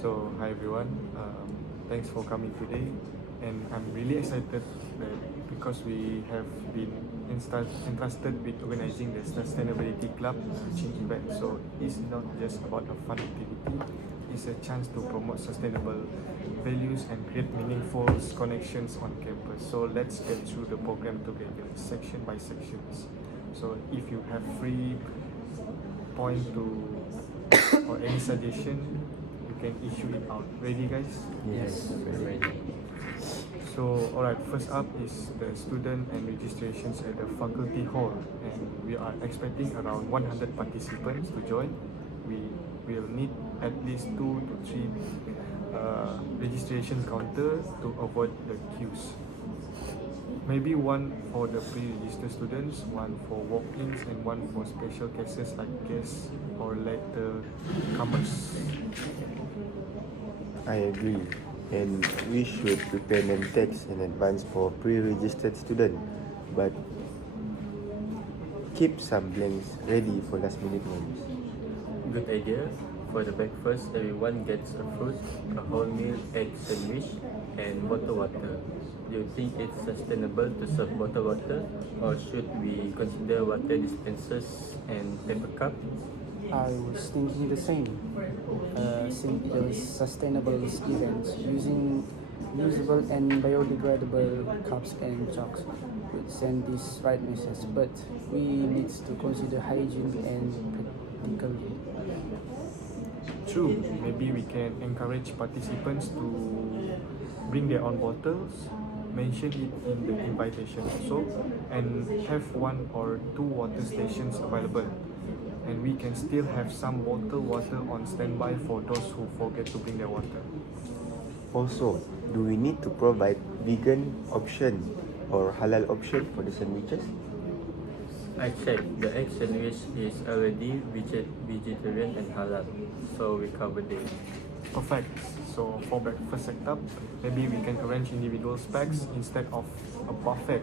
So, hi everyone. Thanks for coming today, and I'm really excited that because we have been entrusted with organizing the Sustainability Club teaching event. So, it's not just about a fun activity; it's a chance to promote sustainable values and create meaningful connections on campus. So, let's get through the program together, section by sections. So, if you have free point to or any suggestion, you can issue it out. Ready, guys? Yes, very ready. So, alright, first up is the student and registrations at the faculty hall, and we are expecting around 100 participants to join. We will need at least 2 to 3 registration counter to avoid the queues. Maybe one for the pre-registered students, one for walk-ins, and one for special cases like guests or later comers. I agree. And we should prepare name tags in advance for pre-registered students, but keep some blanks ready for last minute ones. Good idea. For the breakfast, everyone gets a fruit, a wholemeal egg sandwich, and bottled water. Do you think it's sustainable to serve bottled water, or should we consider water dispensers and paper cup? I was thinking the same. Simple, sustainable events using usable and biodegradable cups and jugs would send this right message, but we need to consider hygiene and practicality. True, maybe we can encourage participants to bring their own bottles, mention it in the invitation also, and have 1 or 2 water stations available. And we can still have some bottled water on standby for those who forget to bring their water. Also, do we need to provide vegan option or halal option for the sandwiches? I checked. The egg sandwich is already vegetarian and halal, so we covered it. Perfect. So for breakfast setup, maybe we can arrange individual packs instead of a buffet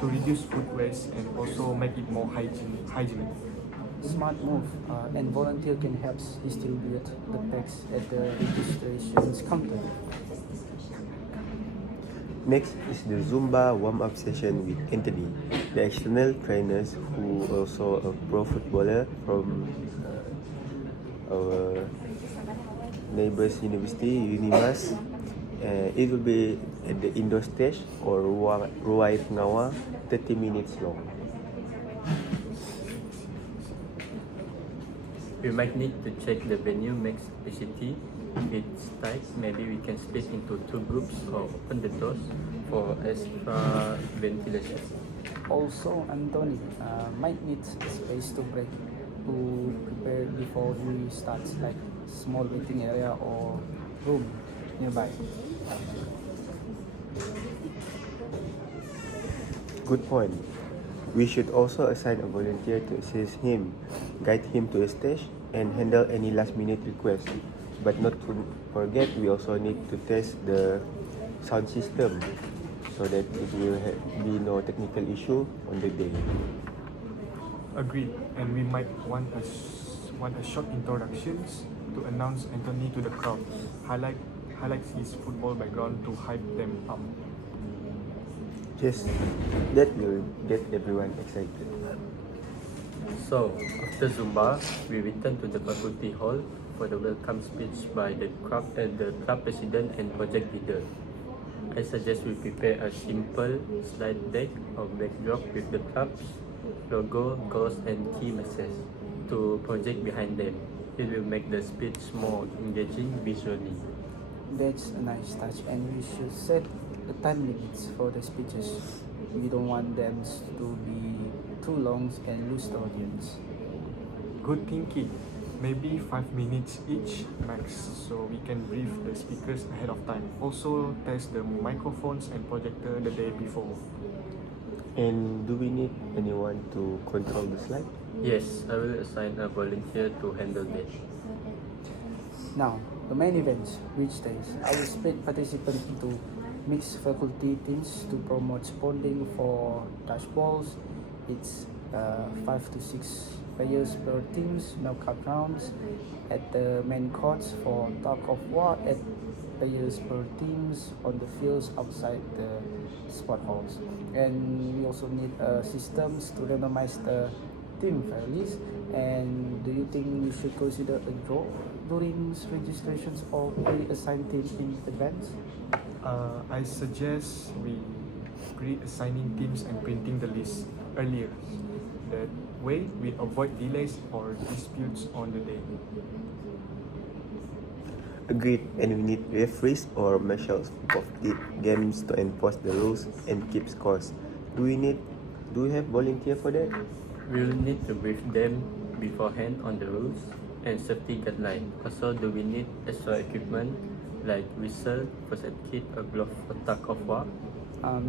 to reduce food waste and also make it more hygienic. Smart move, and volunteer can help distribute the packs at the registrations counter. Next is the Zumba warm-up session with Anthony, the external trainers who also a pro footballer from our neighbors university, Unimas. It will be at the indoor stage or Ruai Pengawa, 30 minutes long. We might need to check the venue max capacity. If it's tight, maybe we can split into 2 groups or open the doors for extra ventilation. Also, Anthony might need space to break to prepare before he starts, like small waiting area or room nearby. Good point. We should also assign a volunteer to assist him, guide him to a stage, and handle any last-minute requests. But not to forget, we also need to test the sound system so that it will be no technical issue on the day. Agreed. And we might want a short introductions to announce Anthony to the crowd. Highlights his football background to hype them up. Yes, that will get everyone excited. So, after Zumba, we return to the faculty hall for the welcome speech by the club president and project leader. I suggest we prepare a simple slide deck or backdrop with the club's logo, goals, and key messages to project behind them. It will make the speech more engaging visually. That's a nice touch, and we should set the time limits for the speeches. We don't want them to be too long and lose the audience. Good thinking. Maybe 5 minutes each max, so we can brief the speakers ahead of time. Also, test the microphones and projector the day before. And do we need anyone to control the slide? Yes, I will assign a volunteer to handle that. Now, the main events, which days? I will split participants into mixed faculty teams to promote bonding for dashballs. It's 5 to 6 players per teams, knockout rounds. At the main courts for Tug of War, 8 players per teams on the fields outside the sport halls. And we also need systems to randomize the team fairly. And do you think we should consider a draw during registrations or pre-assign team in advance? I suggest we pre-assigning teams and printing the list earlier. That way, we avoid delays or disputes on the day. Agreed, and we need referees or marshals of the games to enforce the rules and keep scores. Do we have volunteer for that? We'll need to brief them beforehand on the rules and safety guidelines. Also, do we need extra equipment like whistle, first aid kit, or glove for Tug of War?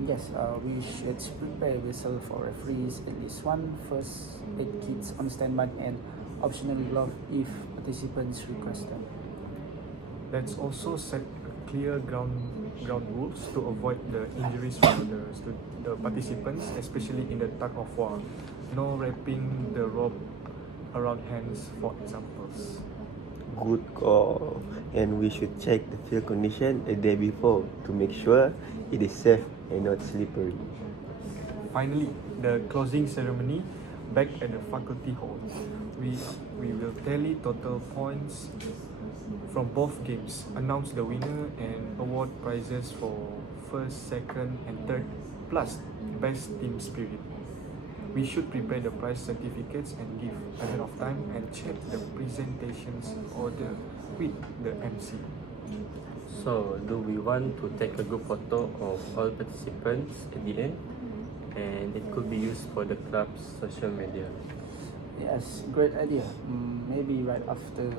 Yes, we should prepare whistle for referees, at least one first aid kits on standby, and optional glove if participants request them. Let's also set clear ground rules to avoid the injuries for the participants, especially in the tug of war. No wrapping the rope around hands, for examples. Good call. And we should check the field condition a day before to make sure it is safe and not slippery. Finally, the closing ceremony back at the faculty hall. We will tally total points from both games, announce the winner, and award prizes for first, second, and third, plus best team spirit. We should prepare the prize certificates and give ahead of time and check the presentations order with the MC. So, do we want to take a group photo of all participants at the end? And it could be used for the club's social media. Yes, great idea. Maybe right after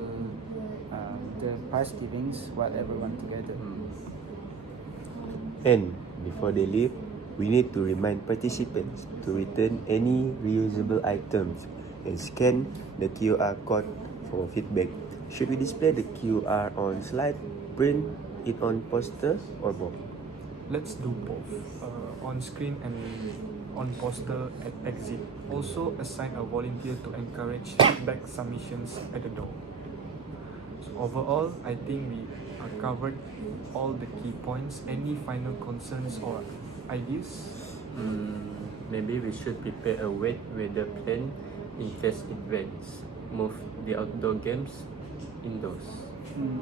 the prize givings, while everyone together. And before they leave, we need to remind participants to return any reusable items and scan the QR code for feedback. Should we display the QR on slide, print it on poster, or both? Let's do both, on screen and on poster at exit. Also assign a volunteer to encourage feedback submissions at the door. So overall, I think we covered all the key points. Any final concerns or ideas? Maybe we should prepare a wet weather plan in case it rains. Move the outdoor games indoors.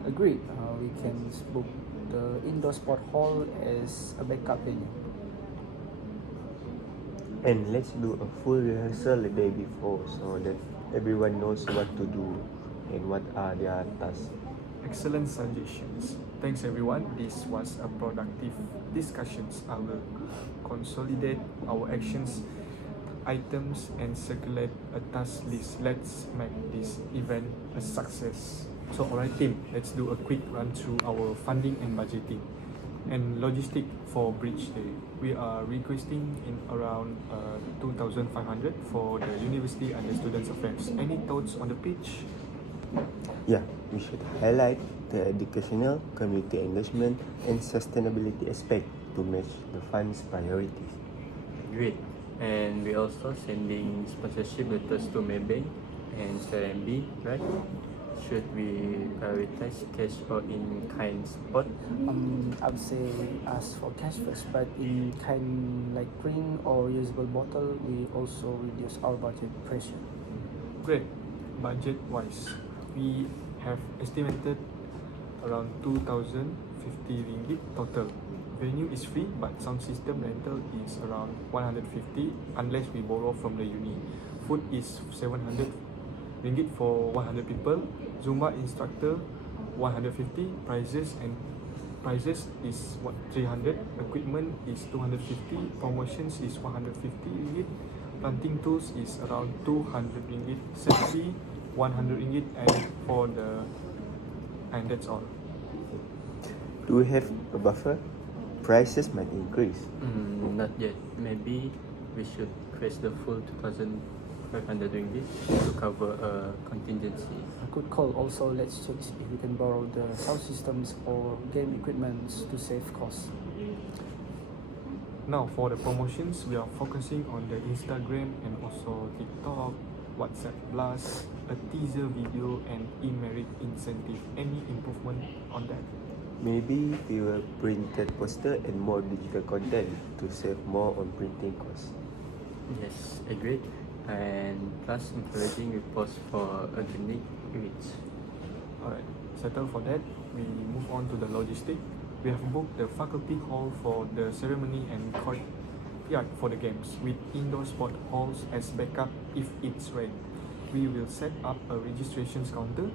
Agreed. We can book the indoor sport hall as a backup venue. And let's do a full rehearsal the day before so that everyone knows what to do and what are their tasks. Excellent suggestions. Thanks everyone. This was a productive discussions. I will consolidate our actions items and circulate a task list. Let's make this event a success. So alright team, let's do a quick run through our funding and budgeting and logistic for Bridge Day. We are requesting in around 2,500 for the university and the students affairs. Any thoughts on the pitch? Yeah, we should highlight the educational, community engagement, and sustainability aspect to match the fund's priorities. Great. And we also sending sponsorship letters to Maybank and CRMB, right? Should we prioritize cash or in-kind support? I would say ask for cash first, but in kind like drink or usable bottle, we also reduce our budget pressure. Great. Budget-wise, we have estimated around 2,050 ringgit total. Venue is free, but sound system rental is around 150 unless we borrow from the uni. Food is 700 ringgit for 100 people. Zumba instructor 150. Prices is 300. Equipment is 250. Promotions is 150 ringgit. Planting tools is around 200 ringgit. Selfie 100 ringgit, and that's all. Do we have a buffer? Prices might increase. Not yet. Maybe we should request the full 2,500 ringgit to cover a contingency. A good call. Also, let's check if we can borrow the sound systems or game equipment to save costs. Now for the promotions, we are focusing on the Instagram and also TikTok WhatsApp blast, a teaser video, and e-merit incentive. Any improvement on that? Maybe fewer printed poster and more digital content to save more on printing costs. Yes, agreed. And plus encouraging reports for organic reach. Alright, settle for that. We move on to the logistic. We have booked the faculty hall for the ceremony and courtyard for the games, with indoor sport halls as backup if it's rain. We will set up a registrations counter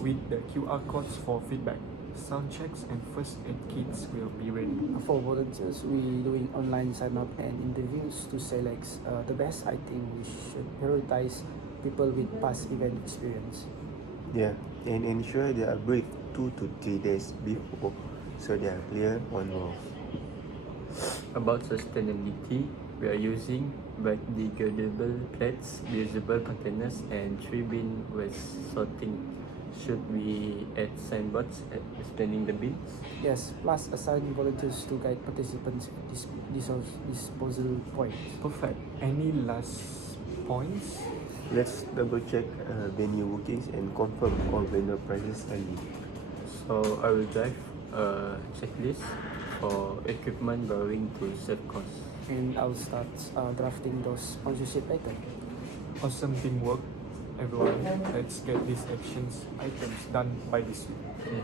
with the QR codes for feedback. Sound checks and first aid kits will be ready. For volunteers, we doing online sign up and interviews to select the best. I think we should prioritize people with past event experience. Yeah, and ensure they are briefed 2 to 3 days before so they are clear on role. About sustainability, we are using biodegradable plates, reusable containers, and 3-bin waste sorting. Should we add signboards explaining the bins? Yes, plus assign volunteers to guide participants disposal points. Perfect. Any last points? Let's double check venue bookings and confirm all vendor prices early. So I will drive a checklist for equipment borrowing to save costs. And I'll start drafting those sponsorship later. Awesome teamwork, everyone. Let's get these actions items done by this week. Yeah.